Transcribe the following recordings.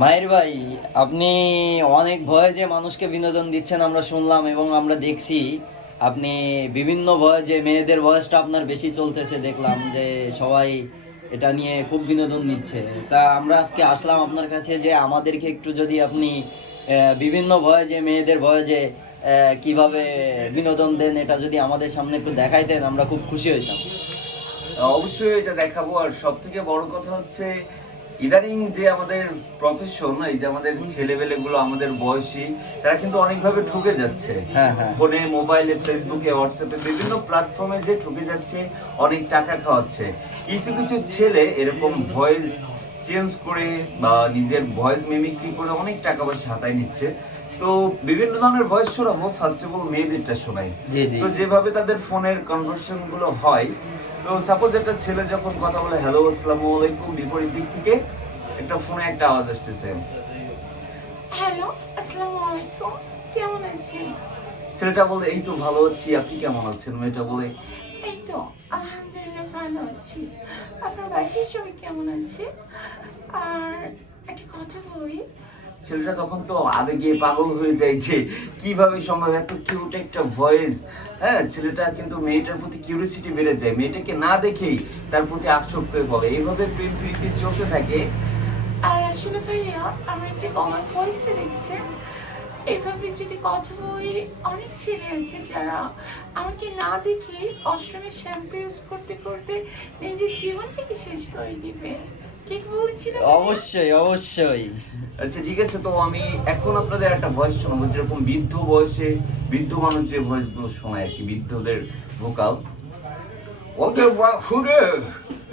মাহির ভাই, আপনি অনেক ভয়েজে মানুষকে বিনোদন দিচ্ছেন আমরা শুনলাম এবং আমরা দেখছি। আপনি বিভিন্ন ভয়েজে মেয়েদের ভয়েসটা আপনার বেশি চলতেছে, দেখলাম যে সবাই এটা নিয়ে খুব বিনোদন নিচ্ছে। তা আমরা আজকে আসলাম আপনার কাছে যে আমাদেরকে একটু যদি আপনি বিভিন্ন ভয়েজে মেয়েদের ভয়েজে কিভাবে বিনোদন দেন এটা যদি আমাদের সামনে একটু দেখাইতেন আমরা খুব খুশি হইতাম। অবশ্যই এটা দেখাবো। আর সব থেকে বড় কথা হচ্ছে ইদানিং যে আমাদের প্রফেশন, এই যে আমাদের ছেলেবেলে গুলো আমাদের বয়সী, তারা কিন্তু অনেকভাবে ঠকে যাচ্ছে। হ্যাঁ, হ্যাঁ। ফোনে, মোবাইলে, ফেসবুকে, হোয়াটসঅ্যাপে বিভিন্ন প্ল্যাটফর্মে যে ঠকে যাচ্ছে, অনেক টাকা খাওয়াচ্ছে। কিছু কিছু ছেলে এরকম ভয়েস চেঞ্জ করে বা নিজের ভয়েস মিমিক্রি করে অনেক টাকা পয়সা হাতায় নিচ্ছে। তো বিভিন্ন ধরনের ভয়েস শোনাবো। ফার্স্ট অফ অল মেয়েদেরটা শোনাই। জি, জি। তো যেভাবে তাদের ফোনের কনভারসেশন গুলো হয়, তো সাপোজ একটা ছেলে যখন কথা বলে হ্যালো আসসালামু আলাইকুম, বিপরীত দিক থেকে একটা ফোনে একটা আওয়াজ আসতেছে, হ্যালো, আসসালামু আলাইকুম, কেমন আছেন? ছেলেটা বলে এই তো ভালো আছি, আপনি কেমন আছেন? মেয়েটা বলে এই তো আলহামদুলিল্লাহ ভালো আছি। আপনার বাসার সবাই কেমন আছে? আর একটা কথা বলি, ছেলেটা তখন তো আবেগে পাগল হয়ে যায় যে কিভাবে সম্ভব এত কিউট একটা ভয়েস। হ্যাঁ, ছেলেটা কিন্তু মেয়েটার প্রতি কিউরিয়াসিটি বেড়ে যায়, মেয়েটাকে না দেখেই তার প্রতি আসক্ত হয়ে পড়ে। এইভাবে প্রেম প্রীতি চলতে থাকে। আর আসলে ভাইয়া আমার যে গলার ভয়েসটা দেখছেন, এইভাবে যদি কথা বলি, অনেক ছেলে আছে যারা আমাকে না দেখে অশ্রমে শ্যাম্পু ইউজ করতে করতে নিজের জীবনটাকে শেষ করে দিবে। ঠিক বলেছিলাম? অবশ্যই, অবশ্যই। আচ্ছা ঠিক আছে, তো আমি এখন আপনাদের একটা ভয়েস শোনাবো, যেরকম বৃদ্ধ বয়সে বৃদ্ধ মানুষ যে ভয়েস গুলো শোনায় আর কি, বৃদ্ধদের ভোকাল। ওদের বাসুরে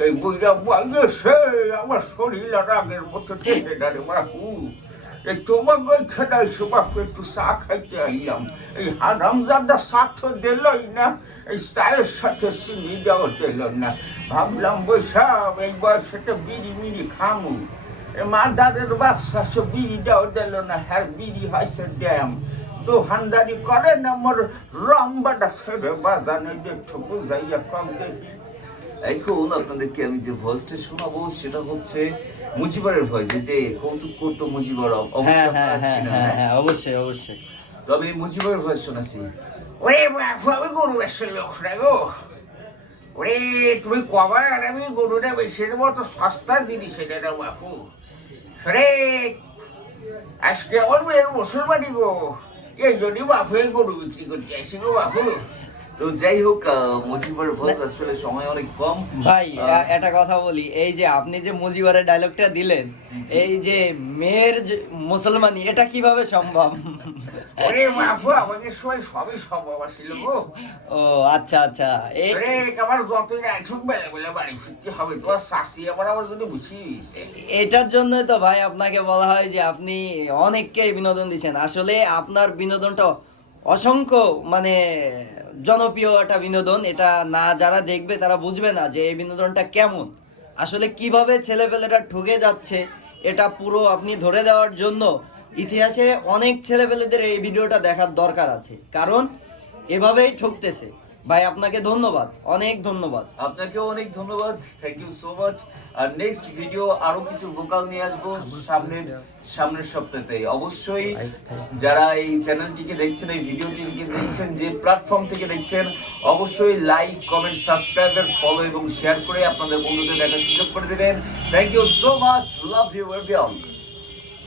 এই বইটা বাজেছে, আমার শরীর আর আগের মতো ঠেকে না রে বাপু। এই তোমাকে খেলাইছে বাপু, একটু চা খাইতে আইলাম। এই হারামজাদা চা তো দিলই না, এই চায়ের সাথে চিনি দেওয়া দিল না। ভাবলাম বৈশাখ এই বয়সে বিড়ি মিড়ি খামু, মাদারের বাচ্চা সে বিড়ি দেওয়া দিল না। হ্যাঁ, বিড়ি হয়েছে ড্যাম দোহানদারি করে না মোর রম্বাটা ছেড়ে বাজানে একটু বুঝাইয়া কম দেখি। এখন আপনাদেরকে আমি যে ভয়েসটা শোনাবো সেটা হচ্ছে মুজিবরের ভয়েস, যে কৌতুক করতো মুজিবর, হ্যাঁ, অবশ্যই হ্যাঁ, আপনারা হ্যাঁ, চিনেন, হ্যাঁ, হ্যাঁ? হ্যাঁ, অবশ্যই, অবশ্যই। তো আমি মুজিবরের ভয়েস শোনাচ্ছি। ওরে বাপু, আমি গরু বেশের লোক না গো। ওরে তুমি কবার আমি গরুটা বেশের মতো সস্তা জিনিস এটা না বাপু। সরে আজকে আমার মেয়ের মুসলমানি গো, এই জন্যই বাপু এই গরু বিক্রি করতে আসি গো বাপু। তো যাই হোক, মুজিবরের ভয়েস আসলে সময় অনেক কম। ভাই, একটা কথা বলি, এই যে আপনি যে মুজিবরের ডায়লগটা দিলেন, জি, জি। এই যে মেয়ের যে মুসলমানি, এটা কিভাবে সম্ভব? ওরে বাপু, আমাদের সময় সবই সম্ভব আসছিল গো। ও আচ্ছা, আচ্ছা। ওরে আমার যতই রাইছুক বেলা বেলা বাড়ি ফিরতে হবে, তোমার শাশি আমার জন্য বুঝিয়ে দিয়েছে। এটার জন্যই তো ভাই আপনাকে বলা হয় যে আপনি অনেককে বিনোদন দিচ্ছেন। আসলে আপনার বিনোদনটা অসংখ্য মানে জনপ্রিয় একটা বিনোদন। এটা না যারা দেখবে তারা বুঝবে না যে এই বিনোদনটা কেমন, আসলে কিভাবে ছেলেপেলেরা ঠকে যাচ্ছে। এটা পুরো আপনি ধরে দেওয়ার জন্য ইতিহাসে অনেক ছেলেপেলেদের এই ভিডিওটা দেখার দরকার আছে, কারণ এভাবেই ঠকতেছে। ভাই আপনাকে ধন্যবাদ, অনেক ধন্যবাদ। আপনাকেও অনেক ধন্যবাদ, থ্যাংক ইউ সো মাচ। আর নেক্সট ভিডিও আরো কিছু ভোকাল নিয়ে আসবো সামনের সপ্তাহে। অবশ্যই যারা এই চ্যানেলটিকে দেখছেন, এই ভিডিওটিকে দেখছেন, যে প্ল্যাটফর্ম থেকে দেখছেন, অবশ্যই লাইক, কমেন্ট, সাবস্ক্রাইব, ফলো এবং শেয়ার করে আপনাদের বন্ধুদের দেখার সুযোগ করে দেবেন। Thank you so much, love you everyone.